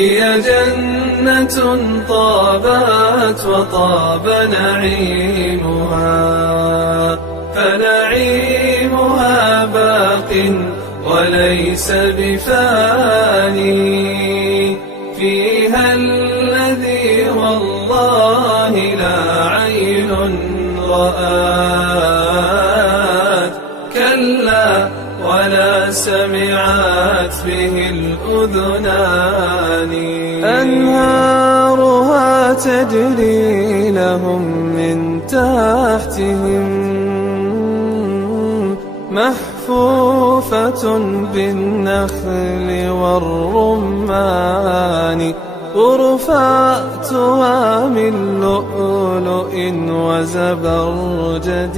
هي جنة طابت وطاب نعيمها، فنعيمها باق وليس بفاني. فيها الذي والله لا عين رآت، كلا ولا سمعت به الأذنان. أنهارها تجري لهم من تحتهم، محفوفة بالنخل والرمان، غرفاتها من لؤلؤ وزبرجد،